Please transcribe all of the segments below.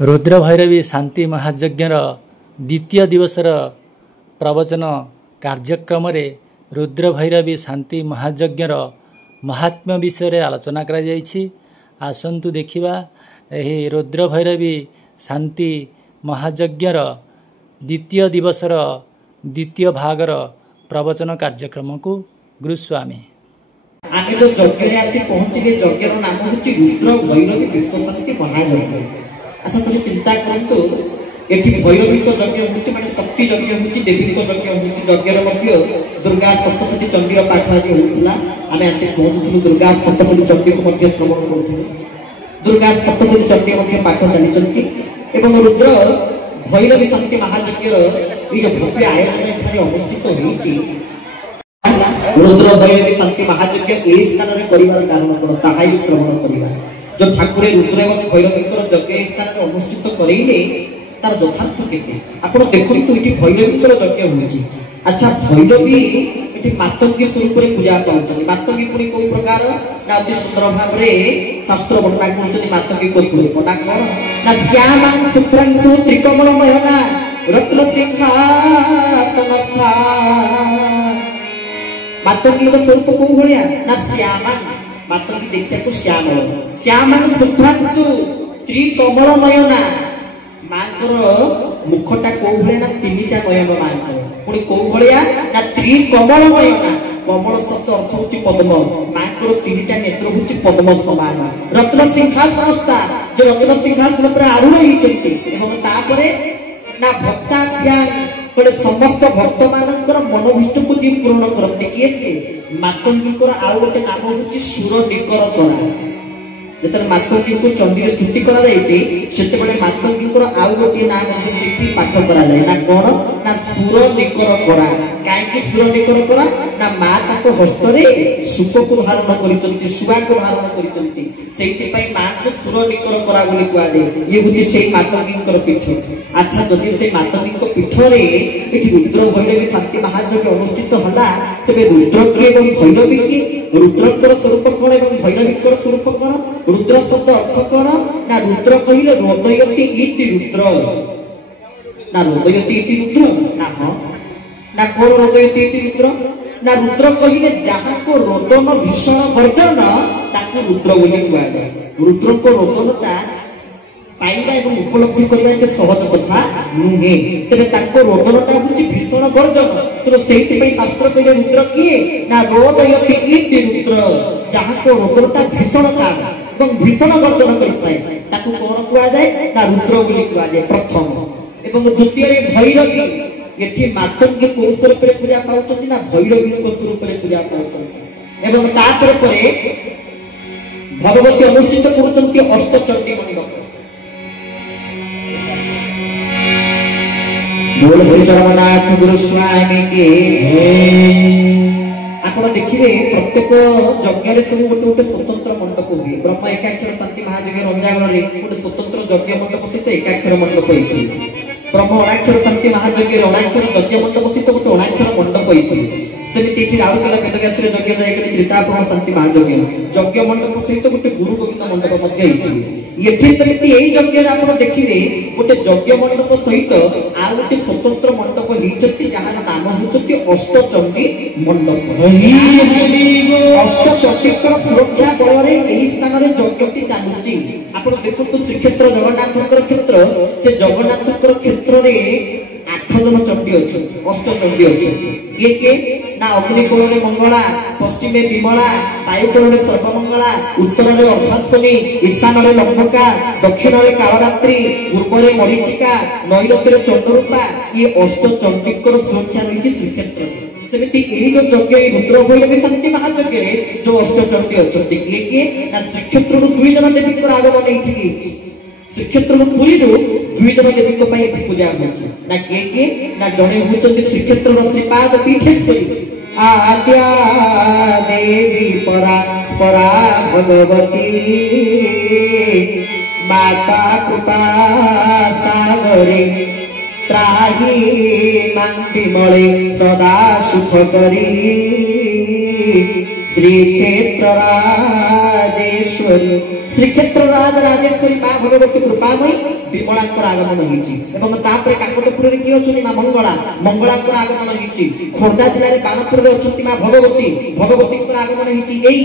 रुद्र भैरवी शांति महायज्ञर द्वितीय दिवसर प्रवचन कार्यक्रम रे रुद्र भैरवी शांति महायज्ञर महात्म्य विषय आलोचना करा जायछि। आसंतु देखिबा एही रुद्र भैरवी शांति महायज्ञर द्वितीय दिवसर द्वितीय भागर प्रवचन कार्यक्रम को गुरुस्वामी आगे जो यज्ञ रे आसी पहुंचले यज्ञर नाम होछि रुद्र भैरवी विश्व शांति महायज्ञ। अच्छा तुम चिंता करंतु एठी भैरवी को यज्ञ होछि माने शक्ति यज्ञ होछि, देवी को यज्ञ होछि। यज्ञर मध्य दुर्गा सप्तशती चंडीर पाठ आज होउतला। आमे आसी पहुंचुथुलु दुर्गा सप्तशती चंडी को मध्य श्रवण करूथुलु। दुर्गा सप्तशती चंडी मध्य पाठ चली चलती एवं रुद्र भैरवी शांति महायज्ञर ई जो भव्य आयोजन एठारे अनुष्ठित होईछि। रुद्र भैरवी शांति महायज्ञ ए स्थान रे करिवार कारण कोन ताहाई श्रवण करिवा। जो ठाकुर रुद्र एवं भैरवींकर यज्ञ स्थान रे अनुष्ठित करेइले तार यथार्थ केते आपण देखंतु इठी भैरवींकर यज्ञ होईछि। अच्छा भैरवी इठी मातंगी स्वरूप रे पूजा पाउछन। मातंगी पुनी कोन प्रकार ना अति सुंदर भाव रे शास्त्र वर्णना करछन। मातंगी को स्वरूप ना कोन ना श्यामां शुभ्रांशु त्रिकमल मयना रत्न सिंहासनस्था। मातंगी को स्वरूप कोन भलिया ना श्यामां मातंगी देखिया को श्यामल श्यामां शुभ्रांशु त्रिकमल नयना। मांकर मुखटा को भले ना तीनटा नयन मांकर पुनी को भलिया ना त्रिकमल नयना। कमल शब्द अर्थ होछि पद्म। मांकर तीनटा नेत्र होछि पद्म समान। रत्न सिंहासनस्था जे रत्न सिंहासन पर आरूढ़ होइछन्ति एवं तापरे ना भक्ताभ्या कोले समस्त भक्त मानकर मनोभिष्ट को जी पूर्ण करते किए से मातंगी को आउ गोटे नाम होछि सुर निकर करा। जेतर मातंगी को चंडी रे स्तुति करा जायछि सेते बळे मातंगी को आउ गोटे नाम होछि सिद्धि पाठ करा जाय ना कोन ना सुर निकर करा। काहे कि सुर निकर करा ना माता को हस्त रे सुख को धारण करिचंती सुवा को धारण करिचंती सेति पई मां को सुर निकर करा बोली कुआ दे। ये होछि सेई मातंगी को पीठ। अच्छा जदि से मातंगी को पीठ रे एठी रुद्र भैरवी शांति महायज्ञ अनुष्ठित होला तबे रुद्र के एवं भैरवी के रुद्रकर स्वरूप कोन एवं भैरवीकर स्वरूप कोन। रुद्र शब्द अर्थ कोन ना रुद्र कहिले हृदयति इति रुद्र ना हृदयति इति रुद्र ना हां ना कोन हृदयति इति रुद्र ना रुद्र कहिले जहा को रोदन भीषण गर्जन ताकू रुद्र बोली कुआ जाय। रुद्र को रोदनटा पाइबा एवं उपलब्धि करबा के सहज कथा नुहे। तबे ताको रोदनटा होछि भीषण गर्जन। तो सेति पई शास्त्र कहिले रुद्र किए ना रोदयति इति रुद्र जहा को रोदनटा भीषण का एवं भीषण गर्जन करताय ताकू कोन कुआ जाय ना रुद्र बोली कुआ जाय प्रथम। एवं द्वितीय रे भैरवी एठी मातंगी को स्वरूप रे पूजा पाउछथि ना भैरवी को स्वरूप रे पूजा पाउछथि। एवं तापर परे भगवती अनुष्ठित करूछथि अष्टचंडी मंडप। बोल श्री जगन्नाथ गुरु स्वामी के। आपण देखिबे प्रत्येक यज्ञ रे सब गोटे गोटे स्वतंत्र मंडप हुए। ब्रह्म एकाक्षर शांति महायज्ञ रंजागण रे गोटे स्वतंत्र यज्ञ मंडप सहित एकाक्षर मंडप होइथि। ब्रह्म अणाक्षर शांति महायज्ञ अणाक्षर यज्ञ मंडप सहित गोटे अणाक्षर मंडप होइथि। सेमिति एठी राउरकेला वेदव्यास रे यज्ञ जायके त्रितापन शांति महायज्ञ यज्ञ मंडप सहित गोटे गुरु गोविंद मंडप मध्य होइथि। एठी सेमिति एई यज्ञ रे आपण देखिबे गोटे यज्ञ मंडप सहित आ गोटे स्वतंत्र मंडप हिचति जहार नाम होचति अष्टचंडी मंडप। अष्टचंडीकर सुरक्षा बल रे एई स्थान रे यज्ञटी चालुची। आपण देखंतु श्रीक्षेत्र जगन्नाथकर क्षेत्र से जगन्नाथकर क्षेत्र रे 8 जन चंडी अछि अष्टचंडी अछि। के ना अग्निकोण रे मंगला, पश्चिमे विमला, वायुकोण रे सर्वमंगला, उत्तर रे अर्धाश्वनी, ईशान रे लंबका, दक्षिण रे कालरात्रि, पूर्व रे मरीचिका, नैऋत्य रे चंद्ररूपा। ये अष्टचंडीकर सुरक्षा रहिछि श्रीक्षेत्र। सेमिति एई जो यज्ञ रुद्र भैरवी शांति महायज्ञ रे जो अष्टचंडी अछंती के ना श्रीक्षेत्र रु 2 जन देवी को आगमन एठी हिछि। श्रीक्षेत्र रु पुरी रु 2 जन देवी को पई एठी पूजा होछि ना के ना जणे होचंती श्रीक्षेत्र रो श्रीपाद पीठेश्वरी आद्या देवी परा परा भगवती माता कृपा सागरे त्राही मांगि मळे सदा सुख करी श्रीक्षेत्र राजेश्वरी श्रीक्षेत्र राजेश्वरी मां भगवती कृपामयी विमला ମଙ୍ଗଳାଙ୍କର ଆଗମନ ହେଇଛି ଏବଂ ତାପରେ କାକଟପୁରରେ କିଏ ଅଛନ୍ତି ମା ମଙ୍ଗଳା, ମଙ୍ଗଳାଙ୍କର ଆଗମନ ହେଇଛି। ଖୋର୍ଦ୍ଧା ଜିଲ୍ଲାରେ ବାଣପୁରରେ ଅଛନ୍ତି ମା ଭଗବତୀ, ଭଗବତୀଙ୍କର ଆଗମନ ହେଇଛି ଏଇ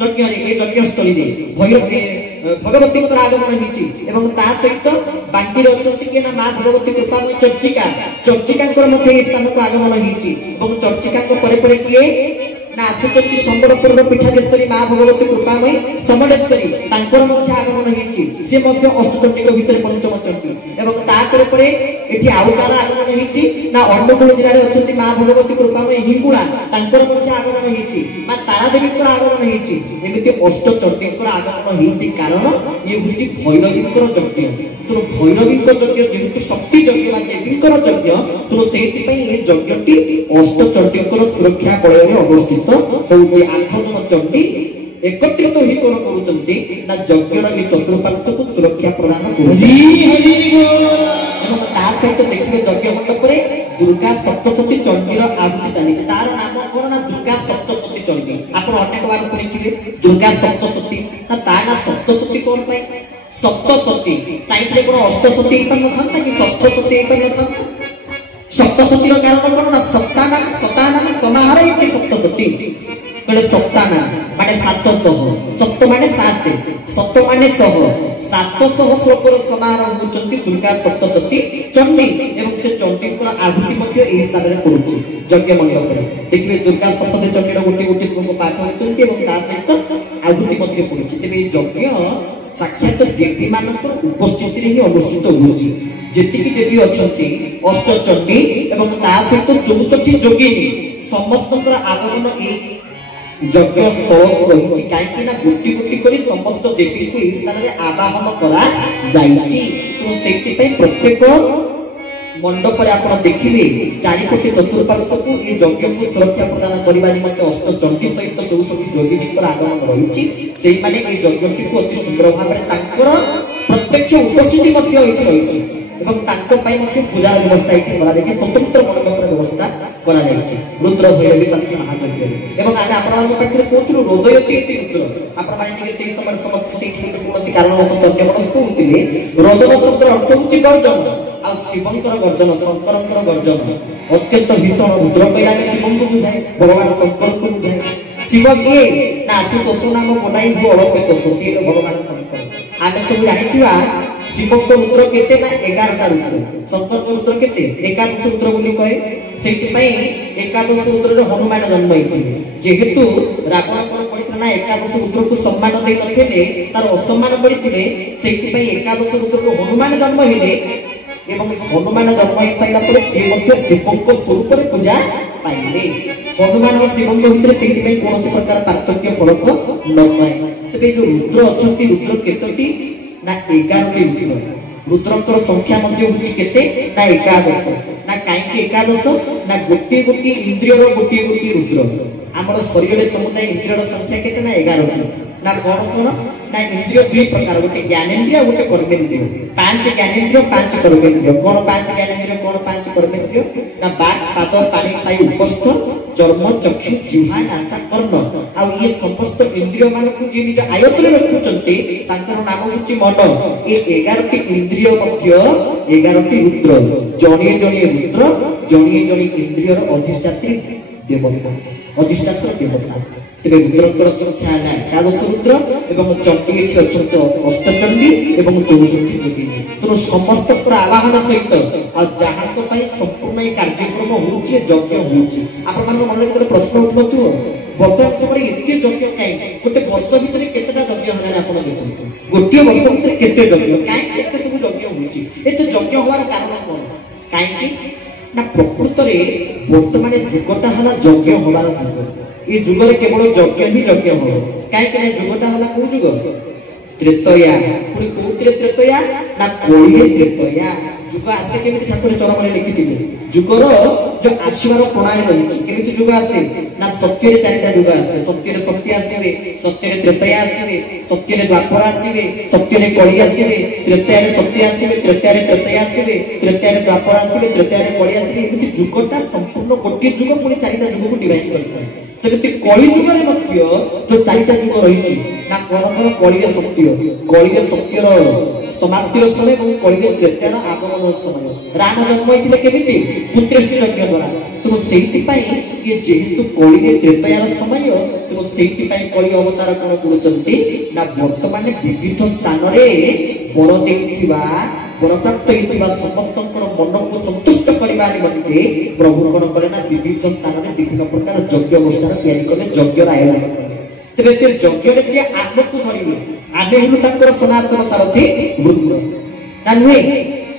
ଯଜ୍ଞରେ, ଏଇ ଯଜ୍ଞସ୍ଥଳୀରେ ଭଗବତୀଙ୍କର ଆଗମନ ହେଇଛି। ଏବଂ ତା ସହିତ ବାଙ୍କିରେ ଅଛନ୍ତି କିଏ ନା ମା ଭଗବତୀ କୃପାମୟୀ ଚର୍ଚ୍ଚିକା, ଚର୍ଚ୍ଚିକାଙ୍କର ମଧ୍ୟ ଏହି ସ୍ଥାନକୁ ଆଗମନ ହେଇଛି। ଏବଂ ଚର୍ଚ୍ଚିକାଙ୍କ ପରେ ପରେ କିଏ ନା ଆସୁଛନ୍ତି ସମ୍ବଲପୁରର ପୀଠାଧୀଶ୍ୱରୀ ମା ଭଗବତୀ କୃପାମୟୀ ସମଲେଶ୍ୱରୀ, ତାଙ୍କର ମଧ୍ୟ ଆଗମନ ହେଇଛି। ସେ ମଧ୍ୟ ଅଷ୍ଟଚଣ୍ଡୀଙ୍କ ଭିତରେ ପଞ୍ଚମ ଚଣ୍ଡୀ। ଏବଂ ତାପରେ ପରେ ଏଠି ଆଉ କାହାର ଆଗମନ ହେଇଛି ନା ଅନୁଗୁଳ ଜିଲ୍ଲାରେ ଅଛନ୍ତି ମା ଭଗବତୀ କୃପାମୟୀ ହିଙ୍ଗୁଳା, ତାଙ୍କର ମଧ୍ୟ ଆଗମନ ହେଇଛି। ମା ତାରାଦେବୀଙ୍କର ଆଗମନ ହେଇଛି। ଏମିତି ଅଷ୍ଟଚଣ୍ଡୀଙ୍କର ଆଗମନ ହେଇଛି, କାରଣ ଇଏ ହଉଛି ଭୈରବୀଙ୍କର ଯଜ୍ଞ। ତେଣୁ ଭୈରବୀଙ୍କ ଯଜ୍ଞ ଯେହେତୁ ଶକ୍ତି ଯଜ୍ଞ ବା ଦେବୀଙ୍କର ଯଜ୍ଞ, ତେଣୁ ସେଇଥିପାଇଁ ଏ ଯଜ୍ଞଟି ଅଷ୍ଟଚଣ୍ଡୀଙ୍କର ସୁରକ୍ଷା ବଳୟରେ ଅବସ୍ଥିତ ହଉଛି। 8 ଜଣ ଚଣ୍ଡୀ একত্রিত হয়ে কোন করুচন্তি না যজ্ঞর এই চতুর্পার্শ্বকু সুরক্ষা প্রদান করুচন্তি। এবং তা সহিত দেখিবে যজ্ঞ মণ্ডপরে দুর্গা সপ্তশতী চণ্ডীর আহুতি চালিছে। তার নাম কোন না দুর্গা সপ্তশতী চণ্ডী। আপন অনেকবার শুনিছিবে দুর্গা সপ্তশতী, না তা না সপ্তশতী কোন পাই? সপ্তশতী চাইলে কোন অষ্টশতী হয়ে পারিনথান্তা কি ষষ্ঠশতী হয়ে পারিনথান্তা? সপ্তশতীর কারণ কোন না সপ্তানাম সমাহার ইতি সপ্তশতী। মানে সপ্তানা মানে 700, সপ্ত মানে 7, সপ্ত মানে 100, 700 শ্লোকর সমাহার হচ্ছেন দুর্গা সপ্তশতী চণ্ডী। এবং সে চণ্ডীଙ୍କର আহুতি ମଧ୍ୟ এই স্থাନରେ କରୁଛି যজ্ঞ মণ্ডপরে। ଦେଖିବେ দুর্গা সপ্তশতী চণ্ডীর গোটি গোটি শ্লোক পাঠ হচ্ছেন এবং তা সহিত আহুতি ମଧ୍ୟ କରୁଛି। ତେବେ এই যজ্ঞ সাক্ষাৎ দেবী ମାନଙ୍କର উপস্থিতিରେ ହିଁ ଅନୁଷ୍ଠିତ ହେଉଛି। ଯେତିକି ଦେବୀ ଅଛନ୍ତି ଅଷ୍ଟଚଣ୍ଡୀ ଏବଂ ତା ସହିତ 64 ଯୋଗିନୀ ସମସ୍ତଙ୍କର ଆଗମନ এই যজ্ঞ স্থଳକୁ ରହିଛି। କାହିଁକି ନା ଗୋଟି ଗୋଟି କରି ସମସ୍ତ ଦେବୀଙ୍କୁ ଏହି ସ୍ଥାନରେ ଆବାହନ କରାଯାଇଛି। ତେଣୁ ସେଇଥିପାଇଁ ପ୍ରତ୍ୟେକ ମଣ୍ଡପରେ ଆପଣ ଦେଖିବେ ଚାରିପଟେ ଚତୁଃପାର୍ଶ୍ୱକୁ ଏହି ଯଜ୍ଞକୁ ସୁରକ୍ଷା ପ୍ରଦାନ କରିବା ନିମନ୍ତେ ଅଷ୍ଟଚଣ୍ଡୀ ସହିତ 64 ଯୋଗିନୀଙ୍କର ଆଗମନ ରହିଛି। ସେଇମାନେ ଏହି ଯଜ୍ଞଟିକୁ ଅତି ସୁନ୍ଦର ଭାବରେ ତାଙ୍କର ପ୍ରତ୍ୟକ୍ଷ ଉପସ୍ଥିତି ମଧ୍ୟ ଏଠି ରହିଛି ଏବଂ ତାଙ୍କ ପାଇଁ ମଧ୍ୟ ପୂଜାର ବ୍ୟବସ୍ଥା ଏଠି କରାଯାଇଛି। ସ୍ୱତନ୍ତ୍ର ମଣ୍ଡପର ବ୍ୟବସ୍ଥା କରାଯାଇଛି ରୁଦ୍ର ଭୈରବୀ ଶାନ୍ତି ମହାଯଜ୍ଞରେ। ଏବଂ ଆମେ ଆପଣମାନଙ୍କ ପାଖରେ କହୁଥିଲୁ ହୃଦୟତି ଇତି ରୁଦ୍ର। ଆପଣମାନେ ଟିକେ ସେହି ସମୟରେ ସମସ୍ତେ ସେଇଠି କୌଣସି କାରଣବଶତଃ ଅନ୍ୟମନସ୍କ ହଉଥିଲେ। ରୋଦନ ଶବ୍ଦର ଅର୍ଥ ହେଉଛି ଗର୍ଜନ, ଆଉ ଶିବଙ୍କର ଗର୍ଜନ, ଶଙ୍କରଙ୍କର ଗର୍ଜନ ଅତ୍ୟନ୍ତ ଭୀଷଣ। ରୁଦ୍ର କହିଲେ ଆମେ ଶିବଙ୍କୁ ବୁଝାଏ, ଭଗବାନ ଶଙ୍କରଙ୍କୁ ବୁଝାଏ। ଶିବ କିଏ ନା ଆଶୁତୋଷ ନାମ ବୋଲାଇ ଭୂ ଅଳପେ ତୋଷ, ସିଏ ଭଗବାନ ଶଙ୍କର। ଆମେ ସବୁ ଜାଣିଥିବା ଶିବଙ୍କ ରୁଦ୍ର କେତେ ନା 11ଟା ରୁଦ୍ର, ଶଙ୍କରଙ୍କ ରୁଦ୍ର କେତେ? 11 ରୁଦ୍ର ବୋଲି କହେ। ସେଇଥିପାଇଁ 11 ରୁଦ୍ରରେ ହନୁମାନ ଜନ୍ମ ହେଇଥିଲେ। ଯେହେତୁ ରାବଣ କଣ କରିଥିଲେ ନା 11 ରୁଦ୍ରକୁ ସମ୍ମାନ ଦେଇ ନଥିଲେ, ତାର ଅସମ୍ମାନ କରିଥିଲେ। ସେଇଥିପାଇଁ 11 ରୁଦ୍ରକୁ ହନୁମାନ ଜନ୍ମ ହେଲେ ଏବଂ ହନୁମାନ ଜନ୍ମ ହେଇସାରିଲା ପରେ ସେ ମଧ୍ୟ ଶିବଙ୍କ ସ୍ୱରୂପରେ ପୂଜା ପାଇଲେ। ହନୁମାନ ଓ ଶିବଙ୍କ ଭିତରେ ସେଇଥିପାଇଁ କୌଣସି ପ୍ରକାର ପାର୍ଥକ୍ୟ ଫରକ ନଥାଏ। ତେବେ ଯୋଉ ରୁଦ୍ର ଅଛନ୍ତି, ରୁଦ୍ର କେତୋଟି ନା 11ଟି ରୁଦ୍ର। ରୁଦ୍ରଙ୍କର ସଂଖ୍ୟା ମଧ୍ୟ ହେଉଛି କେତେ ନା 11। ନା କାହିଁକି 11? ନା ଗୋଟିଏ ଗୋଟିଏ ଇନ୍ଦ୍ରିୟର ଗୋଟିଏ ଗୋଟିଏ ରୁଦ୍ର। ଆମର ଶରୀରରେ ସମୁଦାୟ ଇନ୍ଦ୍ରିୟର ସଂଖ୍ୟା କେତେ ନା 11ଟି। ନା କଣ କଣ ନା ଇନ୍ଦ୍ରିୟ ଦୁଇ ପ୍ରକାର, ଗୋଟେ ଜ୍ଞାନେନ୍ଦ୍ରିୟ ଆଉ ଗୋଟେ କର୍ମେନ୍ଦ୍ରିୟ। 5 ଜ୍ଞାନେନ୍ଦ୍ରିୟ 5 କର୍ମେନ୍ଦ୍ରିୟ। କଣ 5 ଜ୍ଞାନେନ୍ଦ୍ରିୟ କଣ 5 କର୍ମେନ୍ଦ୍ରିୟ? ନା ବାକ୍ ପାଦ ପାଣି ପାଇ ଉପସ୍ଥ ଚର୍ମ ଚକ୍ଷୁ ଜିହ୍ବା ନାସା କର୍ଣ୍ଣ। ଆଉ ଇଏ ସମସ୍ତ ଇନ୍ଦ୍ରିୟ ମାନଙ୍କୁ ଯିଏ ନିଜ ଆୟତରେ ରଖୁଛନ୍ତି ତାଙ୍କର ନାମ ହେଉଛି ମନ। ଏ 11ଟି ଇନ୍ଦ୍ରିୟ ମଧ୍ୟ 11ଟି ରୁଦ୍ର। ଜଣିଏ ଜଣିଏ ରୁଦ୍ର, ଜଣିଏ ଜଣିଏ ଇନ୍ଦ୍ରିୟର ଅଧିଷ୍ଠାତ୍ରୀ ଦେବତା, ଅଧିଷ୍ଠାତ୍ର ଦେବତା। ତେବେ ରୁଦ୍ରଙ୍କର ସଂଖ୍ୟା ହେଲା 11 ରୁଦ୍ର ଏବଂ ଚଣ୍ଡୀ ଏଠି ଅଛନ୍ତି ଅଷ୍ଟଚଣ୍ଡୀ ଏବଂ 64 ଯୋଗିନୀ। ତେଣୁ ସମସ୍ତଙ୍କର ଆବାହନ ସହିତ ଆଉ ଯାହାଙ୍କ ପାଇଁ ସମ୍ପୂର୍ଣ୍ଣ ଏ କାର୍ଯ୍ୟକ୍ରମ ହେଉଛି, ଯଜ୍ଞ ହେଉଛି। ଆପଣମାନଙ୍କ ମନରେ ଯେତେବେଳେ ପ୍ରଶ୍ନ ଉଠୁନଥିବ ବର୍ତ୍ତମାନ ସମୟରେ ଏତେ ଯଜ୍ଞ କାହିଁକି? ଗୋଟେ ବର୍ଷ ଭିତରେ କେତେଟା ଯଜ୍ଞ ହେଲାଣି ଆପଣ ଦେଖନ୍ତୁ। ଗୋଟିଏ ବର୍ଷ ଭିତରେ କେତେ ଯଜ୍ଞ, କାହିଁକି ଏତେ ସବୁ ଯଜ୍ଞ ହେଉଛି? ଏତେ ଯଜ୍ଞ ହବାର କାରଣ କଣ? କାହିଁକି ନା ପ୍ରକୃତରେ ବର୍ତ୍ତମାନ ଯୁଗଟା ହେଲା ଯଜ୍ଞ ହବାର ଯୁଗ। এই যুগরে কেবল যজ্ঞ হি যজ্ঞ হব। কাইকি না যুগটা হলা কোন যুগ? ত্রেতয়া। পুনি কোউতিরে ত্রেতয়া না কলিরে ত্রেতয়া। যুগ আসে কেমিতি ঠাকুর চরমরে লিখিতিবে। যুগর যে আসিবার প্রণালী রয়েছে কেমিতি যুগ আসে না সত্যের চারিটা যুগ আসে। সত্যের সত্য আসবে, সত্যের ত্রেতয়া আসবে, সত্যের দ্বাপর আসবে, সত্যের কলি আসবে, ত্রেতয়ারে সত্য আসবে, ত্রেতয়ারে ত্রেতয়া আসবে, ত্রেতয়ারে দ্বাপর আসবে, ত্রেতয়ারে কলি আসবে। এমিতি যুগটা সম্পূর্ণ গোটিয়ে যুগ পুনি চারিটা যুগକୁ ডিভাইড କରିଥାଏ। ସେମିତି କଳି ଯୁଗରେ ମଧ୍ୟ ଯୋଉ ଚାରିଟା ଯୁଗ ରହିଛି ନା କଣ କଣ? କଳିରେ ସତ୍ୟ, କଳିରେ ସତ୍ୟର समाप्तिर समय और कलिगे त्रेतार आगमन समय राम जन्म होइतिले केमिति पुत्रेष्टि यज्ञ द्वारा तो सेहिति पई ये जेहेतु कलिगे त्रेतार समय तो सेहिति पई कलि अवतार कोन करूचंती ना वर्तमान विविध स्थान रे वर देखिबा वर प्राप्त होइतिबा समस्तकर मन को संतुष्ट करबा निमंते प्रभु कोन करे ना विविध स्थान रे विभिन्न प्रकार यज्ञ अनुष्ठान तयारी करले यज्ञ आयोजन करले तेबे से यज्ञ रे से आत्मको धरिबे आमे हनु तांकर सनातन सारथी वृंद ना नुहे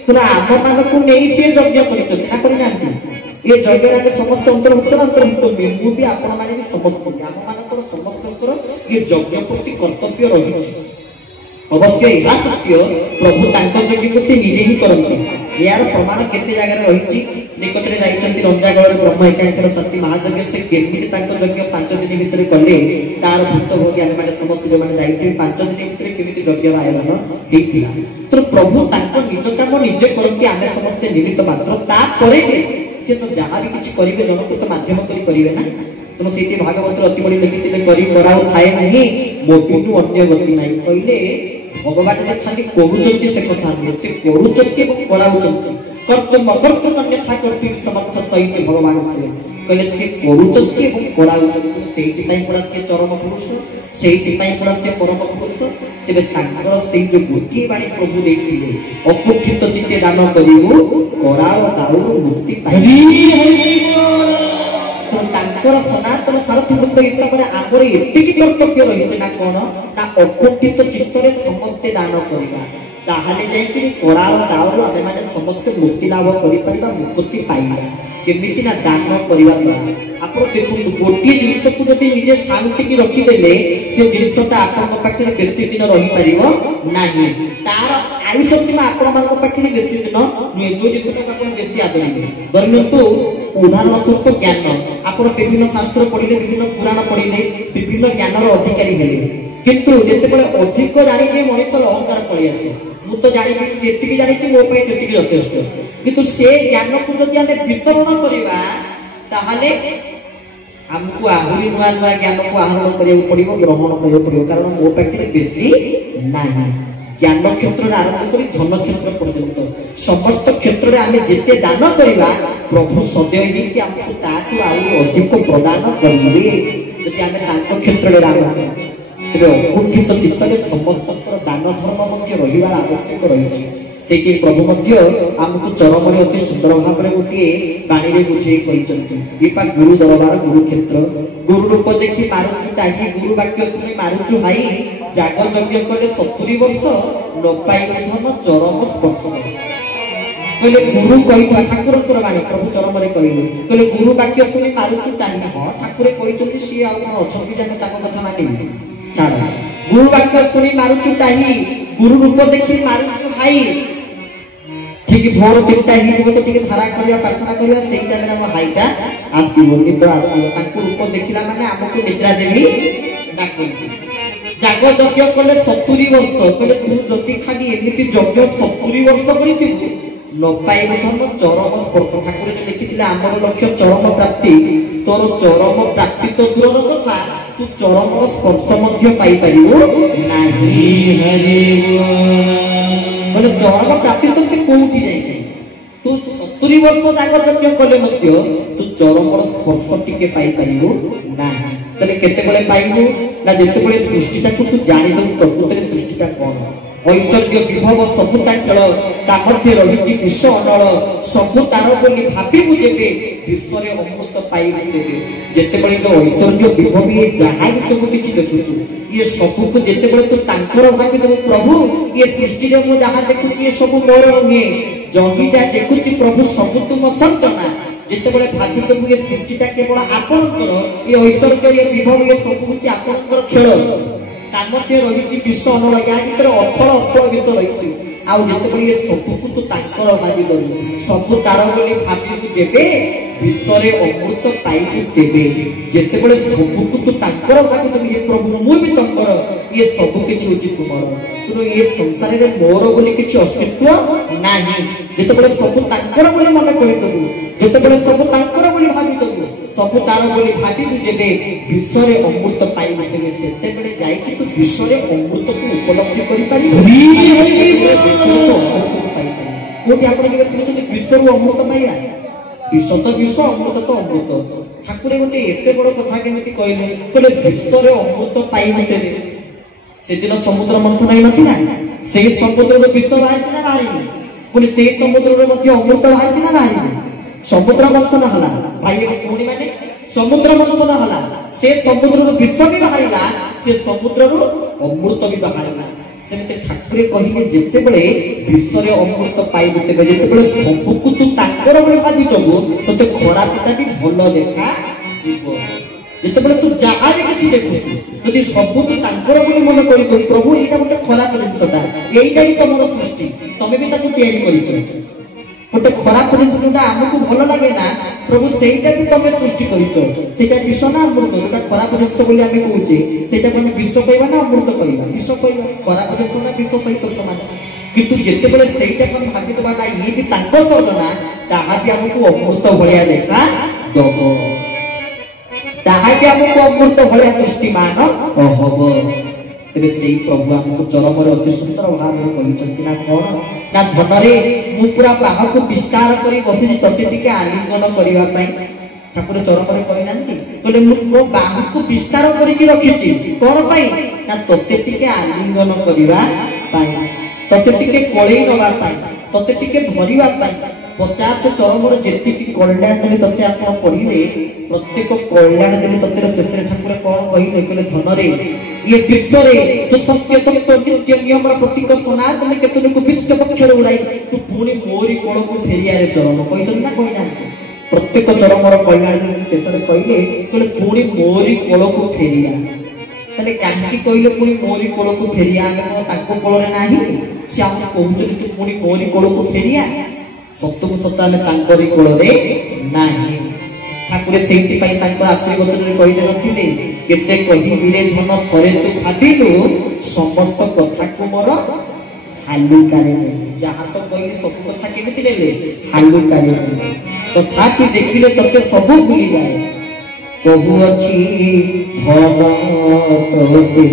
तो आम मानक नहीं से यज्ञ करिछथि ना करि नांती ये यज्ञ रे समस्त अंतर्भुक्त मैं भी आपण माने भी समस्त आम मानकर समस्तकर ये यज्ञ प्रति कर्तव्य रहिछि अवश्य यह सत्य प्रभु तांको यज्ञ को से निजे ही करते यार प्रमाण केते जगह रे रहिछि निकट रे जाइछन्ति रंजागळ रे ब्रह्म एकांकर सती महायज्ञ से केमिति तांको यज्ञ 5 दिन भितर कले तार भक्त भोगी आमे माने समस्त जो माने जाइते 5 दिन भितर केमिति यज्ञ आयोजन हेतिला तो प्रभु तांको निज काम निजे करते आमे समस्त निमित्त मात्र ता परे से तो जहां भी किछ करिवे जन को तो माध्यम करी करिवे ना तुम सीति भागवत अति बड़ी लिखिते करी कराउ थाए नहीं मोटुनु अन्य गति नहीं कहले भगवान जे खाली करूचंती से कथा नहीं से करूचंती और कराउचंती कर्तव्य अकर्तव्य अन्यथा करती समर्थ सहित भगवान से कहले से करूचंती और कराउचंती सेहि पई पड़ा से चरम पुरुष सेहि पई पड़ा से परम पुरुष तेबे तांकर से जो गोटी बाणी प्रभु देथिले अकुठित चित्ते दान करिवो कराळ दाउर मुक्ति पाई तांकर सनातन सारथी वृंद हिसाब रे आमरे एतिकी कर्तव्य रहिছে ना कोन ना अकुठित चित्तरे समस्त दान करिबा ताहाले जाई कराळ दाउर आमे माने समस्त मुक्ति लाभ करि परिबा मुक्ति पाइबा केमिति ना दान करिबा द्वारा आपण देखु गोटी जिंस को जति निजे शांति की रखि देले से जिंसटा आपण पाखरे बेसी दिन रहि परिबो नाही तार आयुष सीमा आपण मान पाखरे बेसी दिन नुए जो जिंसटा आपण बेसी आदरिबे धरनतु उदाहरण स्वरूप ज्ञान आपण विभिन्न शास्त्र पढिले विभिन्न पुराण पढिले विभिन्न ज्ञानर अधिकारी हेले किंतु जेते बेले अधिक जानि के मनुष्य अहंकार पळि आसे मु तो जानि कि जेतिकी जानि कि मो पय सेतिकी यथेष्ट किंतु से ज्ञान को जदि आमे वितरण करिबा ताहाले हमको आहुरी नुआ नुआ ज्ञान को आहरण करियो पड़िबो ग्रहण करियो पड़िबो कारण मो पाखरे बेसी नाही ज्ञान क्षेत्र रे आरंभ करी धन क्षेत्र पर्यंत समस्त क्षेत्र रे आमे जेते दान करिबा प्रभु सदैव ही कि हमको ताटू आउ अधिक प्रदान करिवे जदि आमे तांको क्षेत्र रे आरंभ तेबे अकुठित चित्तरे समस्त दान धर्म मध्य रहिबा आवश्यक रहिछि सेति प्रभु मध्य हमको चरम रे अति सुंदर भाव रे गोटे बाणी रे बुझे कहिचंती विपा गुरु दरबार गुरु क्षेत्र गुरु रूप देखि मारुचु टाही गुरु वाक्य सुनि मारुचु हाई जाग यज्ञ कले 70 वर्ष न पाई धन चरम स्पर्श कहले गुरु कहि ठाकुर कर बाणी प्रभु चरम रे कहिले कहले गुरु वाक्य सुनि मारुचु टाही हां ठाकुर कहिचंती सी आ अछंती जाने ताको कथा मानिबे छाड़ गुरु वाक्य सुनि मारुचु टाही गुरु रूप देखि मारुचु हाई ठीक भोर 3टा ही तो ठीक धारा करिया प्रार्थना करिया सेही टाइम रे हम हाईटा आसीबो निद्रा आसीबो तांको रूप देखिला माने हमको निद्रा देबी डाकि जाग यज्ञ कले 70 वर्ष कले तू जति खाली एमिति यज्ञ 70 वर्ष करिति न पाइबो धन चरम स्पर्श ठाकुर जे लिखिथिले हमर लक्ष्य चरम प्राप्ति तोर चरम प्राप्ति तो दूर कथा तू चरम स्पर्श मध्य पाई परिबो नाही हरि बोल चरम प्राप्ति तो से कोठी जाई तू 70 वर्ष जाग यज्ञ कले मध्य तू चरम स्पर्श टिके पाई परिबो नाही तले केते बेले पाइबो ना जेते बेले सृष्टिटा को तू जानि दउ प्रकृति सृष्टिटा कोन ऐश्वर्य विभव सबुता खेल ता मध्य रहिछि विश्व अनल सबु तार बोली भाबिबु जेबे विश्व रे अमृत पाइबु जेबे जेते बेले जो ऐश्वर्य विभव ये जहां भी सब किछि देखुछु ये सबु को जेते बेले तू तांकर भाबि दउ प्रभु ये सृष्टि रे मो जहां देखुछि ये सब मोर नुहे जगी जा देखुछि प्रभु सब तुम सजना जेते बेले भाबि दउ ये सृष्टिटा केवल आपनकर ये ऐश्वर्य ये विभव ये सब किछि आपनकर खेल तामध्य रहिछि विश्व अनल या भीतर अथल अथल विश्व रहिछि आउ जेते बेले ये सबु को तू तांकर भाबि दउ सबु तार बोली भाबि जेबे विश्व रे अमृत पाइबु तेबे जेते बेले सबु को तू तांकर भाबि दउ ये प्रभु मु भी तंकर ये सबु किछि होछि तुमर तुनो ये संसार रे मोर बोली किछि अस्तित्व नाही जेते बेले सबु तांकर बोली मन कहि दउ जेते बेले सबु तांकर बोली भाबि दउ सबु तार बोली भाबि जेबे विश्व रे अमृत पाइबु तेबे सेते बेले जाई कि तू विश्व रे अमृत को ଉପଲବ୍ଧି କରିପାରିବେ କୋଉଠି ଆପଣ କେବେ ଶୁଣୁଛନ୍ତି ବିଷରୁ ଅମୃତ ପାଇବା? ବିଷ ତ ବିଷ, ଅମୃତ ତ ଅମୃତ। ଠାକୁର ଗୋଟେ ଏତେ ବଡ କଥା କେମିତି କହିଲେ? କହିଲେ ବିଷରେ ଅମୃତ ପାଇବେ। ସେଦିନ ସମୁଦ୍ର ମନ୍ଥନ ହେଇନଥିଲା? ସେଇ ସମୁଦ୍ରରୁ ବିଷ ବାହାରିଛି ନା ବାହାରିନି? ପୁଣି ସେଇ ସମୁଦ୍ରରୁ ମଧ୍ୟ ଅମୃତ ବାହାରିଛି ନା ବାହାରିନି? ସମୁଦ୍ର ମନ୍ଥନ ହେଲା ଭାଇ ଭଉଣୀ ମାନେ, ସମୁଦ୍ର ମନ୍ଥନ ହେଲା, ସେ ସମୁଦ୍ରରୁ ବିଷ ବି ବାହାରିଲା, ସେ ସମୁଦ୍ରରୁ ଅମୃତ ବି ବାହାରିଲା। ସେମିତି ଠାକୁରେ କହିଲେ ଯେତେବେଳେ ବିଷରେ ଅମୃତ ପାଇବୁ, ତେବେ ଯେତେବେଳେ ସବୁକୁ ତୁ ତାଙ୍କର ବୋଲି ଭାବିଦବୁ, ତତେ ଖରାପଟା ବି ଭଲ ଦେଖା ଯିବ। ଯେତେବେଳେ ତୁ ଯାହା ବି କିଛି ଦେଖୁଛୁ, ଯଦି ସବୁ ତୁ ତାଙ୍କର ବୋଲି ମନେ କରିବୁ, ପ୍ରଭୁ ଏଇଟା ଗୋଟେ ଖରାପ ଜିନିଷଟା, ଏଇଟା ହିଁ ତମର ସୃଷ୍ଟି, ତମେ ବି ତାକୁ ତିଆରି କରିଛ। ଗୋଟେ ଖରାପ ଜିନିଷ ଯୋଉଟା ଆମକୁ ଭଲ ଲାଗେ ନା, ପ୍ରଭୁ ସେଇଟା ବି ତମେ ସୃଷ୍ଟି କରିଛ। ସେଇଟା ବିଷ ନା ଅମୃତ? ଯୋଉଟା ଖରାପ ଜିନିଷ ବୋଲି ଆମେ କହୁଛେ, ସେଇଟାକୁ ଆମେ ବିଷ କହିବା ନା ଅମୃତ କହିବା? ବିଷ କହିବା। ଖରାପ ଜିନିଷ ନା ବିଷ ସହିତ ସମାନ। କିନ୍ତୁ ଯେତେବେଳେ ସେଇଟାକୁ ଆମେ ଭାବିଦେବା ନା ଇଏ ବି ତାଙ୍କ ସଜନା, ତାହା ବି ଆମକୁ ଅମୃତ ଭଳିଆ ଦେଖା ଦବ, ତାହା ବି ଆମକୁ ଅମୃତ ଭଳିଆ ଦୃଷ୍ଟିମାନ ହବ। ତେବେ ସେଇ ପ୍ରଭୁ ଆମକୁ ଚରମରେ ଅତି ସୁନ୍ଦର ଭାବରେ କହିଛନ୍ତି ନା କଣ? ନା ଧନରେ ମୁଁ ପୁରା ବାହକୁ ବିସ୍ତାର କରି ବସିଛି ତତେ ଟିକେ ଆଲିଙ୍ଗନ କରିବା ପାଇଁ। ଠାକୁର ଚରମରେ କହିନାହାନ୍ତି? କହିଲେ ମୁଁ ମୋ ବାହୁକୁ ବିସ୍ତାର କରିକି ରଖିଛି କଣ ପାଇଁ? ନା ତତେ ଟିକେ ଆଲିଙ୍ଗନ କରିବା ପାଇଁ, ତତେ ଟିକେ କୋଳେଇ ନବା ପାଇଁ, ତତେ ଟିକେ ଧରିବା ପାଇଁ। 50 ଚରମର ଯେତିକି କଲ୍ୟାଣ ଦେଲେ ତତେ ଆପଣ ପଢିବେ, ପ୍ରତ୍ୟେକ କଲ୍ୟାଣ ଦେଲେ ତତେ ଶେଷରେ ଠାକୁର କଣ କହିଲେ? କହିଲେ ଧନରେ ये विश्व रे तो सत्य तत्व नित्य नियम प्रतीक सनातन केतनको विश्व पक्षर उड़ाई तू पुणी मोरी कोण को फेरिया रे चरण कहछन ना कहना प्रत्येक चरमर कल्याण शेष रे कहले कहले पुणी मोरी कोण को फेरिया तले काहे कहले पुणी मोरी कोण को फेरिया आगे को ताको कोळ रे नाही से हम कहउछन तू पुणी मोरी कोण को फेरिया सत्य को सत्य में तांकरी कोळ रे नाही। ठाकुर से आशीर्वचन कहीदे नथिले केते कहिबिरे धन थरे तू भाबिलु समस्त कथा को मोर हालुकारे जहाँ तो कहली सब कथा केमिति लेले हालुकारे तथापि देखिले तते सब भूली जाए कहू अछि धन तोते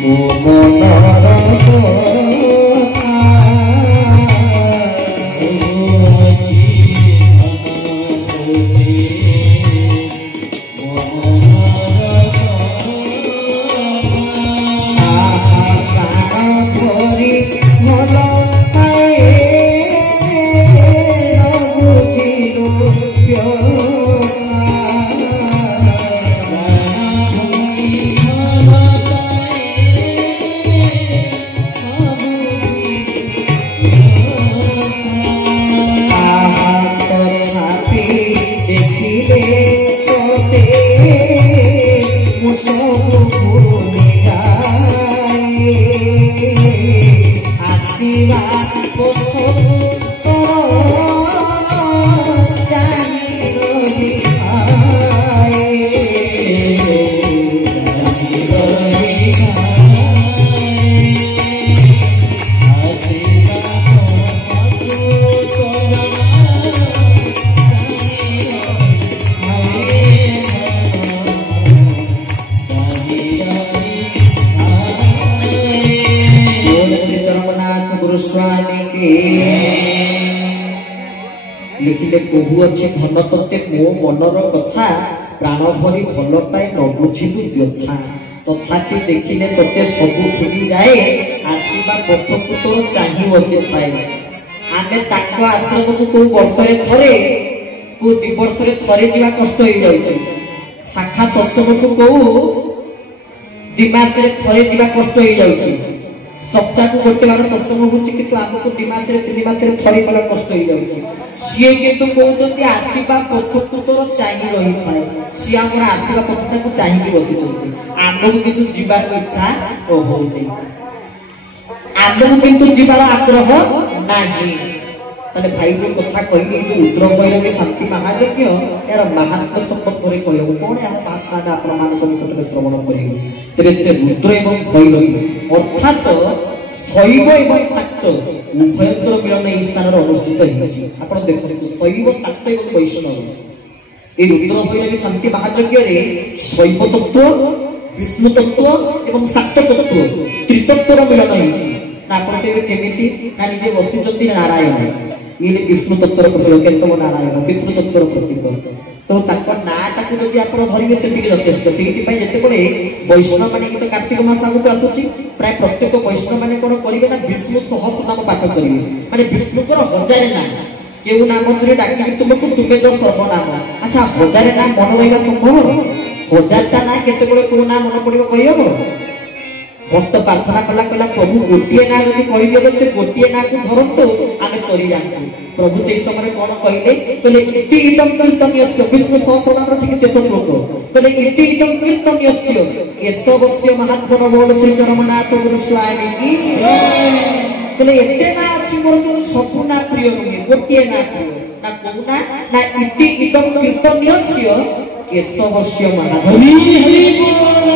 मो मनर लिखिले कहू अच्छे धन तत्ते मो मनर कथा प्राण भरी भल पाए न बुझिलु व्यथा तथापि देखिले तते सबु भूली जाए आसीबा पथकु तोर चाहि बसी थाए आमे ताको आश्रम को को वर्ष रे थरे को 2 वर्ष रे थरे जीवा कष्ट होई जाउची शाखा सत्संग को को 2 मास रे थरे जीवा कष्ट होई जाउची सप्ताह को गोटे बार सत्संग होची कि हमको 2 मास रे 3 मास रे थरे कला कष्ट होई जाउची सिए किंतु कहउचंती आसीबा पथकु तोर चाहि रही थाए सिए हमरा आसीबा पथटा को चाहि कि बसिचंती हमको किंतु जीवा को इच्छा होउनी हमको किंतु जीवार आग्रह नाही तने भाई जो कथा कहली जो रुद्र भैरवी शांति महायज्ञ यार महात्म्य संपर्क रे कहलो कोन या महात्मा ना प्रमाण को तने श्रवण करियो तबे से रुद्र एवं भैरवी अर्थात शैव एवं शाक्त उभयतर मिलन ए स्थान रे अनुष्ठित होइछि आपण देखथि शैव शाक्त एवं वैष्णव ए रुद्र भैरवी शांति महायज्ञ रे शैव तत्व विष्णु तत्व एवं शाक्त तत्व त्रितत्वर मिलन होइछि ना आपण केमिति ना निजे बसिचंती नारायण ये विष्णु तत्वर प्रतीक केशव नारायण विष्णु तत्वर प्रतीक तो ताकर नाटा को जदि आपण धरिबे सेति यथेष्ट सेति पय जते कोले वैष्णव माने तो कार्तिक मास आगु आसुची प्राय प्रत्येक वैष्णव माने कोन करिवे ना विष्णु सहस्रनाम पाठ करिवे माने विष्णु को हजार नाम केउ नाम धरे डाकी तुमको तुमे तो सर्वनाम अच्छा हजार नाम मन रहिबा संभव हजारटा ना केते कोले को नाम मन पडिबो कहियो भक्त प्रार्थना कला कला प्रभु गोटिए ना जदि कहिदेबे से गोटिए ना को धरतो आमे करि जानू प्रभु से समय कोन कहिले कहले इति इदं कीर्तन्यस्य विष्णु सहस्रनाम ठीक शेष श्लोक कहले इति इदं कीर्तन्यस्य केशवस्य महात्मन बोल श्री चरमनाथ गुरु स्वामी की कहले एते ना अछि मोर को सपुना प्रिय नुहे गोटिए ना ना कोना ना इति इदं कीर्तन्यस्य केशवस्य महात्मन हरि बोल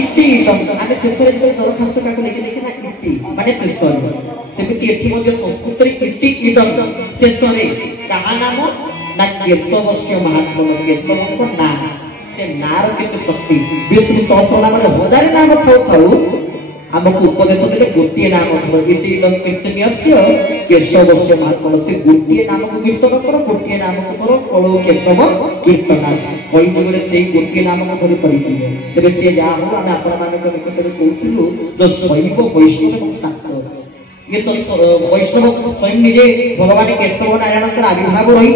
इति इदं आमे शेषरे जो दरखास्त काको लेके ना इति माने शेषरे सेमिति एठी मध्ये संस्कृत रे इति इदं शेषरे कहा नाम ना केशवस्य महात्मा केशव को नाम से नार कितु शक्ति विष्णु सहस्रनाम रे हजार नाम थाउ हमको उपदेश देले गोटिए नाम इति इदं कीर्तन्यस्य केशवस्य महात्मा से गोटिए नाम को कीर्तन करो गोटिए नाम को करो कलो केशव कीर्तन कोई जगरे से गोटिए नाम को धरि परिचित तबे से जा हो हम आपण माने को निकट रे कहथिलु जो शैव वैष्णव शाक्त ये तो वैष्णव स्वयं निजे भगवान केशव नारायण का आविर्भाव रही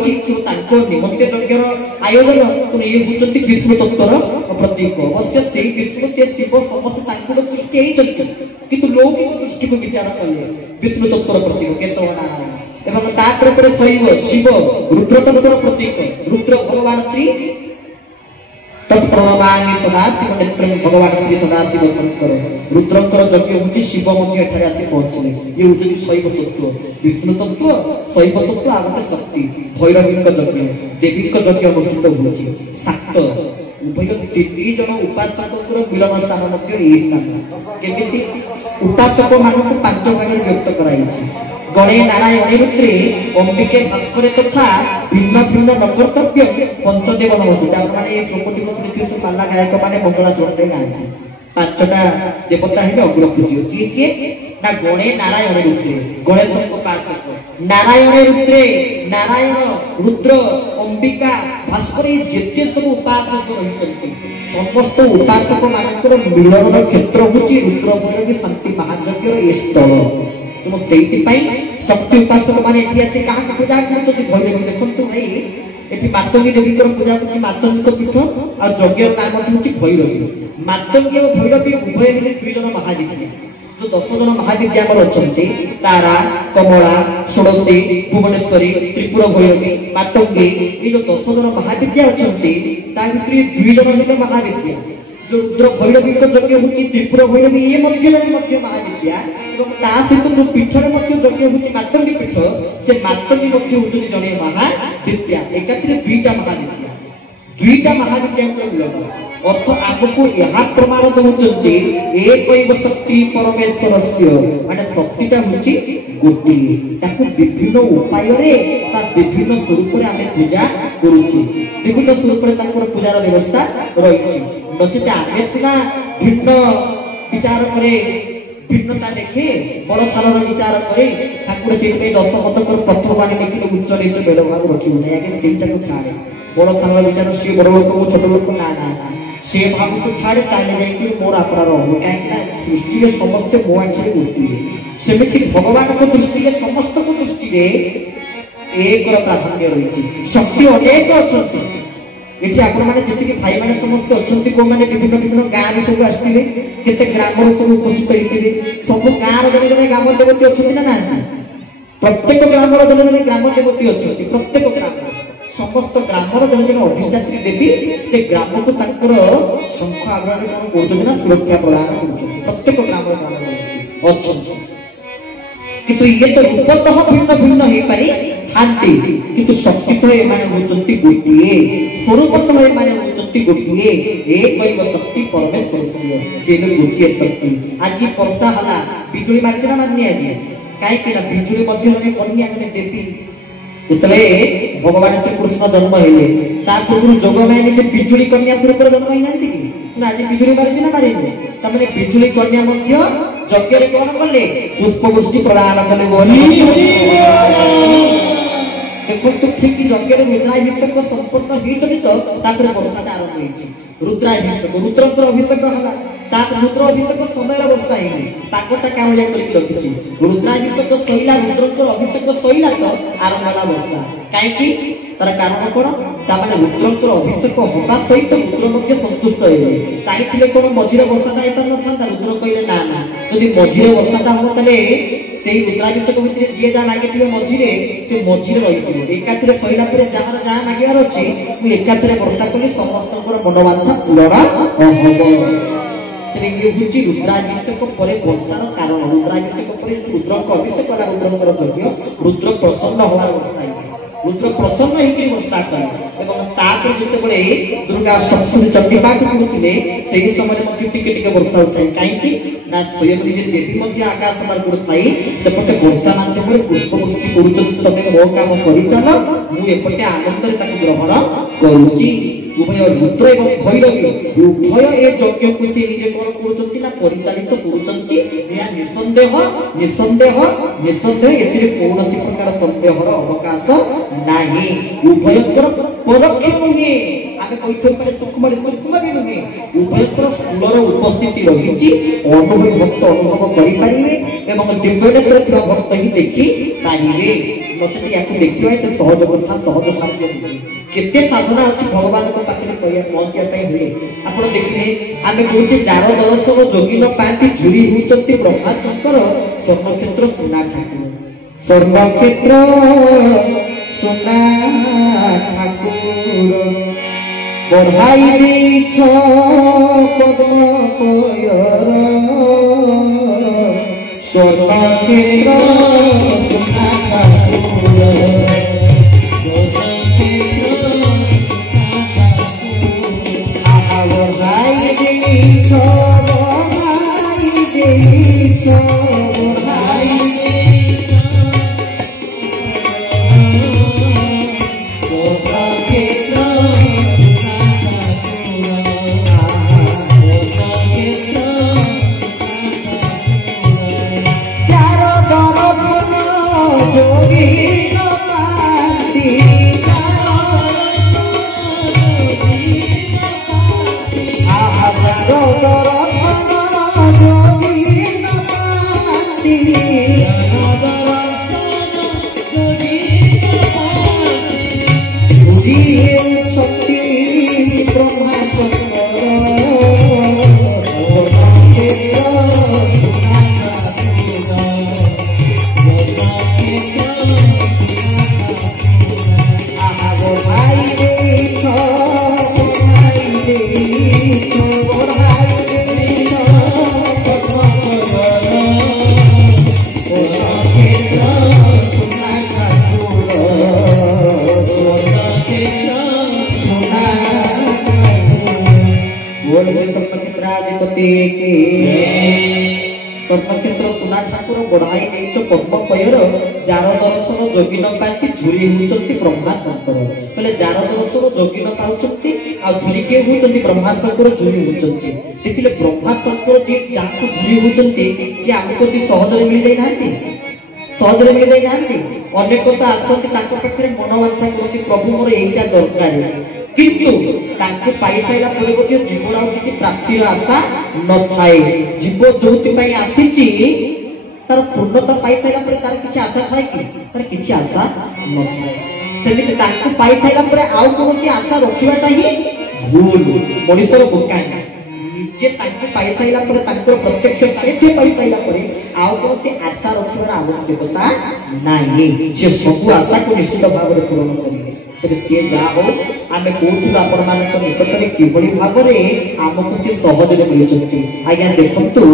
निमंत्रण यज्ञर आयोजन पुणी ये होती विष्णु तत्वर प्रतीक अवश्य से विष्णु से शिव समस्त सृष्टि किंतु लौकिक दृष्टि को विचार कले विष्णु तत्वर प्रतीक केशव नारायण एवं तापर शैव शिव रुद्र तत्वर प्रतीक रुद्र भगवान श्री तत्प्रणमामि सदाशिव नेत्रं भगवान श्री सदाशिव शंकर रुद्रंकर यज्ञ होची शिव मध्य एठारे आसी पहुंचले ये होची शैव तत्व विष्णु तत्व शैव तत्व आगते शक्ति भैरवीक यज्ञ देवीक यज्ञ अनुष्ठित होची शाक्त उभय तीन जन उपासकଙ୍କର मिलन स्थान मध्य ए स्थान केमिति उपासक मानक पांच भाग में व्यक्त कराइछि गणे नारायण रुद्रे अंबिके भास्करे तथा भिन्न भिन्न नकर्तव्य पंचदेव नमस्ते माने ए श्लोकटी को स्मृति से माला गायक माने मंगलाचरण गायନ୍ତି पांचटा देवता हेले अग्रपूज्य किए ना गणे नारायण रुद्रे गणेश को उपासक नारायण रुद्रे नारायण रुद्र अंबिका भास्कर जेते सब उपासक रहिचंती समस्त उपासक मानकर मिलन क्षेत्र होची रुद्र भैरवी शांति महायज्ञर ए स्थल तुम सेति पई शक्ति उपासक माने एठी आसी कहा पूजा करछथि भैरवी देखंतु भाई एठी मातंगी देवी को पूजा करछि मातंगी पीठ आ यज्ञर नाम होछि भैरवी मातंगी और भैरवी उभय हेले दुई जन महाविद्या जो 10 जन महाविद्या पर अछंती तारा कमला षोडशी भुवनेश्वरी त्रिपुरा भैरवी मातंगी ए जो 10 जन महाविद्या अछंती ता भितरी दुई जन हेले महाविद्या जो रुद्र भैरवी को यज्ञ होछि त्रिपुरा भैरवी ए मध्य महाविद्या एवं ता सहित जो पीठर मध्य यज्ञ होछि मातंगी पीठ से मातंगी मध्य होछि जने महाविद्या एकात्रे दुईटा महाविद्या मिलन अर्थ आपको यह प्रमाण दउचंती एकैव शक्ति परमेश्वरस्य माने शक्तिटा होछि गोटी ताकू विभिन्न उपाय रे बा विभिन्न स्वरूप रे आमे पूजा करूछि विभिन्न स्वरूप रे ताकर पूजार व्यवस्था रहिछि नचेत आमे सिना भिन्न विचार करे भिन्नता देखे बड़ सारर विचार करे ठाकुर से 10 मतकर पत्र माने लेकिन उच्च नीच व्यवहार रखिबो नै आगे सेटा को छाड़े बड़ सारर विचार से बड़ लोक को छोट लोक ना ना से भाव को छाड़े ताले जाई कि मोर अपराध हो काहे सृष्टि रे समस्त मो आखिरे गोटी सेमिति भगवान को दृष्टि रे समस्त को दृष्टि रे एक प्राधान्य रही शक्ति अनेक अछंती एठी आपण माने जति भाई माने समस्त अछंती को माने विभिन्न विभिन्न गां रे सब आस्थिबे केते ग्राम रे सब उपस्थित होइतिबे सब गां रे जने जने ग्राम देवती अछंती ना ना प्रत्येक ग्राम रे जने जने ग्राम देवती अछंती प्रत्येक ग्राम समस्त ग्राम रे जने जने अधिष्ठात्री देवी से ग्राम को ताकर संख आग्रह कोन कोचो ना सुरक्षा प्रदान करछो प्रत्येक ग्राम रे अछंती किंतु ये तो रूपतः भिन्न भिन्न हे पारि थांती किंतु शक्ति तो ए माने होचंती गोटिए स्वरूपतः ए माने होचंती गोटिए एकैव शक्ति परमेश्वरस्य जेने गोटिए शक्ति आज वर्षा हला बिजुली मारचना मारनी आज काई कि ना बिजुली मध्य रे कन्या ने देवी उतले भगवान श्री कृष्ण जन्म हेले ता पूर्व जोगमाय जे बिजुली कन्या स्वरूप जन्म हिनांती कि ना आज बिजुली मारिछि ना मारिनि तमने बिजुली कन्या मध्य यज्ञ रे कोन कले पुष्पवृष्टि प्रदान कले बोली देखो तो ठीक कि यज्ञ रे रुद्राभिषेक संपूर्ण होई चलित तापर वर्षा आरंभ होईछि रुद्राभिषेक रुद्रकर अभिषेक हला तापर रुद्र अभिषेक समय वर्षा हेनी पाकटा कामजा करि रखिछि रुद्राभिषेक सइला रुद्रकर अभिषेक सइला तो आरंभ होला वर्षा काहे कि तार कारण कोन ता माने रुद्रकर अभिषेक होबा सहित रुद्र मध्ये संतुष्ट हेले चाहिथिले कोन मझिरे वर्षाटा आइता न था रुद्र कइले ना ना यदि मझिरे वर्षाटा हो तले सेही रुद्राभिषेक भितरे जे जा मागिथिबे मझिरे से मझिरे रहिथिबे एकातरे सइला परे जहार जा मागियार अछि मु एकातरे वर्षा कली समस्तकर मनोवांछा पूर्ण होबो तेरे ये गुची रुद्राभिषेक परे वर्षार कारण रुद्राभिषेक परे रुद्रक अभिषेक वाला रुद्रकर यज्ञ रुद्र प्रसन्न होवा वर्षा रुद्र प्रसन्न हेकि वर्षा करे एवं तापर जते बळे दुर्गा सप्तमी चंडी पाठ करूथिले सेही समय मध्ये टिके टिके वर्षा होतै काहे कि ना स्वयं जे देवी मध्ये आकाश मार्ग थाई सेपटे वर्षा माध्यमरे पुष्पवृष्टि करूछन तमे हो काम करि चल मु एपटे आनंद रे ताकु ग्रहण करूची उभय रुद्र एवं भैरवी उभय ए यज्ञ को से निजे कोन करूछंती ना परिचालित करूछंती या निसंदेह एथिरे कोनोसी प्रकार संदेहर अवकाश नाही उभयकर परोक्ष नुहे आमे कहिथो पारे सूक्ष्म भी नुहे उभयकर स्थूलर उपस्थिति रहिछि अनुभव भक्त अनुभव करि परिबे एवं दिव्यनेत्र थिबा भक्त ही देखि पारिबे नचते याकु देखिबा एते सहज कथा सहज साध्य केते साधना अछि भगवान को पाखरे कहिया पहुंचिया पई हुए आपण देखिले आमे कहूचे जार दर्शन जोगी न पाती झुरी हुचंती ब्रह्मा शंकर स्वर्णक्षेत्र सुना ठाकुर स्वर्णक्षेत्र सुना ठाकुर बढ़ाई देछ पद्म कोयर स्वर्णक्षेत्र सुना ठाकुर स्वर्णक्षेत्र सुना ठाकुर बढ़ाई देछ पद्म पयर जार दर्शन जोगी न पाती झुरी हुचंती ब्रह्मा शंकर कहले जार दर्शन जोगी न पाउचंती आ झुरी के हुचंती ब्रह्मा शंकर झुरी हुचंती देखिले ब्रह्मा शंकर जे जाको झुरी हुचंती से हमको ती सहज रे मिल जाई नांती सहज रे मिल जाई नांती अनेक तो आसंती ताको पाखरे मनोवांछा करती प्रभु मोर एटा दरकार किंतु ताको पाइसाइला परे गोटे जीवन आ किछि प्राप्तिर आशा न थाए जीव जोति पई आसीची तार पूर्णता पाइसाइला परे तार किछि आशा थाए कि तार किछि आशा न थाए सेमिति ताको पाइसाइला परे आउ कोनोसी आशा रखिबाटा ही भूल मनिषर बोकाय निजे ताको पाइसाइला परे ताको प्रत्यक्ष सानिध्य पाइसाइला परे आउ कोनोसी आशा रखिबार आवश्यकता नाही से सब आशा को निश्चित भाव रे पूर्ण करिवे तबे से जा हो आमे कोठु आपण मानक निकटरे किबळी भाबरे आमको से सहज रे मिलुचंती आज्ञा देखंतु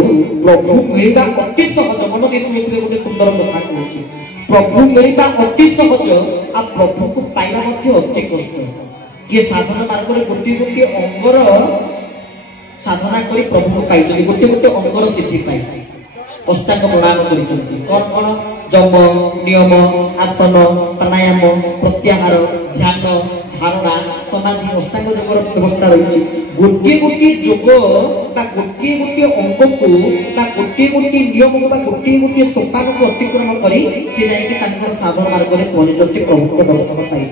प्रभु मिलबा अति सहज मन देश में गोटे सुंदर कथा कहूची प्रभु मिलबा अति सहज आ प्रभु को पाइबा मध्ये अति कष्ट ये साधना मार्ग रे गोटे गोटे अंगर साधना करी प्रभु को पाइ जली गोटे गोटे अंगर सिद्धि पाइ अष्टांग प्रणाम करिसंती कोन कोन जप नियम आसन प्राणायाम प्रत्याहार ध्यान धारणा समाधि अष्टांग योगर व्यवस्था रही गोटे गोटे जोग गोटे गोटे अंग को गोटे गोटे नियम को गोटे गोटे सोपान को अतिक्रम कर साधन मार्ग में पहुंचते प्रभु दर्शन पाई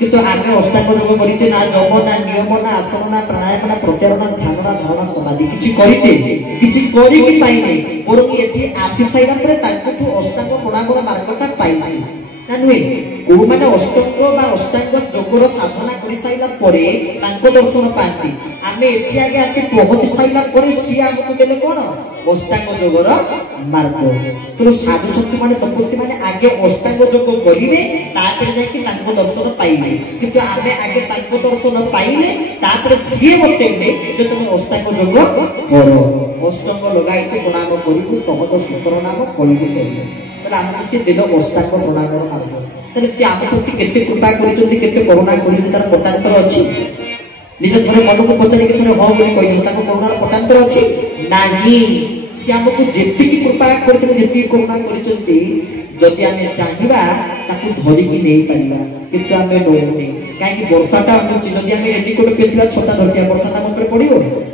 किंतु आम अष्टांग योग करे ना जप ना नियम ना आसन ना प्राणायाम ना प्रत्याहार ना ध्यान ना धारणा समाधि किछि आसी सारा अष्टांग गुणागुण मार्गटा पाई ना नुहे को मैंने अष्टांग अष्टांग योगर साधना कर सारा दर्शन पाती आम ये आगे आसी पहुंची सारा सी आमको देले कौन अष्टांग योगर मार्ग तो साधु शक्ति मैंने तपस्वी मैंने आगे अष्टांग योग करेंगे दर्शन पाइले किंतु आमे आगे दर्शन पाइले सी बतेले जो तुम अष्टांग योग करो अष्टांग लगाई प्रणाम करू सहज सुकर नाम कलि से दिन अष्टांग प्रणाम मार्ग सी आम प्रति केते कृपा करते करुणा कर पटांतर अच्छी निज थोड़े मन को पचारे थे हाँ बोली कही करुणार पटांतर अच्छी ना सी आमको जी कृपा करती करुणा करदी आम चाहिए धरिकी नहीं पारा किंतु आम नौने कहीं वर्षाटा जदि आम रेनिकोट पिंधा छता धरती वर्षाटा मत पड़ो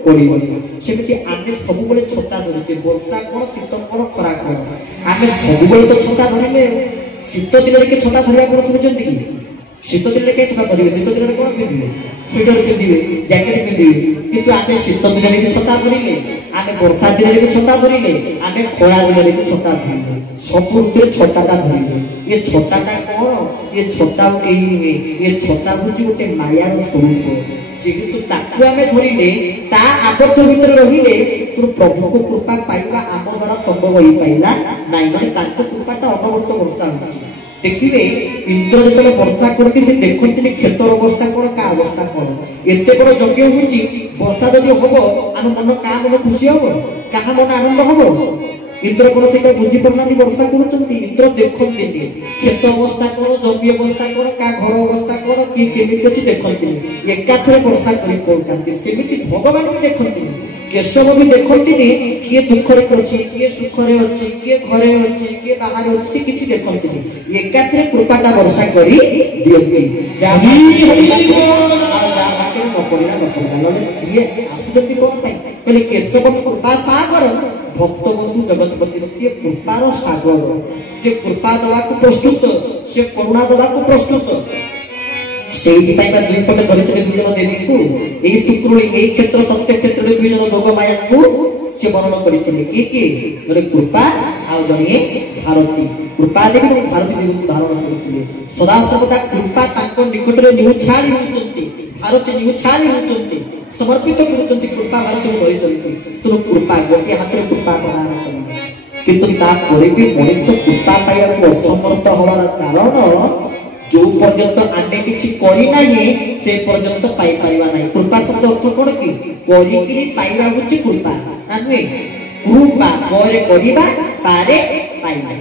पड़ो सेमती आम सब छता धरचे वर्षा कौन शीत कौन खरा कौन आम सब तो छता धरले शीत दिन में छता धरवा कौन शुणुंट कि शीत दिन में कहीं छता धरवे शीत दिन में कौन पिंधे स्वेटर पिंधे जैकेट पिंधे किंतु आम शीत दिन में छता धरले आम वर्षा दिन में छता धरले आम खरा दिन में छता धरले सब ऋतु छताटा धरले ये छताटा कौन ये छता कहीं नुहे ये छता हूँ गोटे मायार स्वरूप जेहेतु ताकू आम धरले ता आबद्ध भितर रहिले प्रभु को कृपा पाइबा आम द्वारा संभव हो पाइला नाई माने कृपाटा अनवर्त वर्षा होची देखिए इंद्र जो वर्षा करके से देखते क्षेत्र अवस्था कौन का अवस्था कौन एत बड़ यज्ञ होची वर्षा जदि हम आम मन क्या मन खुशी हम क्या मन आनंद हम इंद्र कौन से बुझी पाना वर्षा कर इंद्र देखते क्षेत्र अवस्था कौन जमी अवस्था कौन क्या घर अवस्था कौन किए केमी अच्छी देखते एकाथरे वर्षा करते भगवान भी देखते केशव भी देखते किए दुखरे अच्छी किए सुखरे अच्छी किए घरे अच्छी किए बाहर अच्छी किसी देखते एकाथरे कृपाटा वर्षा कर दिखते आसुच्च कौन पाई केशव कृपा सागर भक्त बंधु जगतपति सी कृपार सागर से कृपा दवा को प्रस्तुत से करुणा दवा को प्रस्तुत से दुई पटे धरी दुई जन देवी को यही शुक्रुणी यही क्षेत्र सत्य क्षेत्र दुई जन जोग माया को से वर्णन करते किए जड़े कृपा आउ जड़े भारती कृपा देवी और भारती देवी को धारण करते सदा सर्वदा कृपा निकट में निउछाड़ी होती भारती निउछाड़ी होती समर्पित कर कृपा भारत को धरी चलती तो कृपा गोटे हाथ में कृपा प्रदान किंतु भी मनुष्य कृपा पाइबा असमर्थ हमार कारण जो पर्यंत आमे किछि करी नाही से पर्यंत पाई परिबा नाही कृपा शब्द अर्थ कोन कि करिकिरी पाइबा होछि कृपा ना नुहे कृपा करे करिबा पारे पाइबा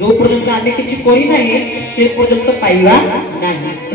जो पर्यंत आमे किछि करी नाही से पर्यंत पाइबा नाही।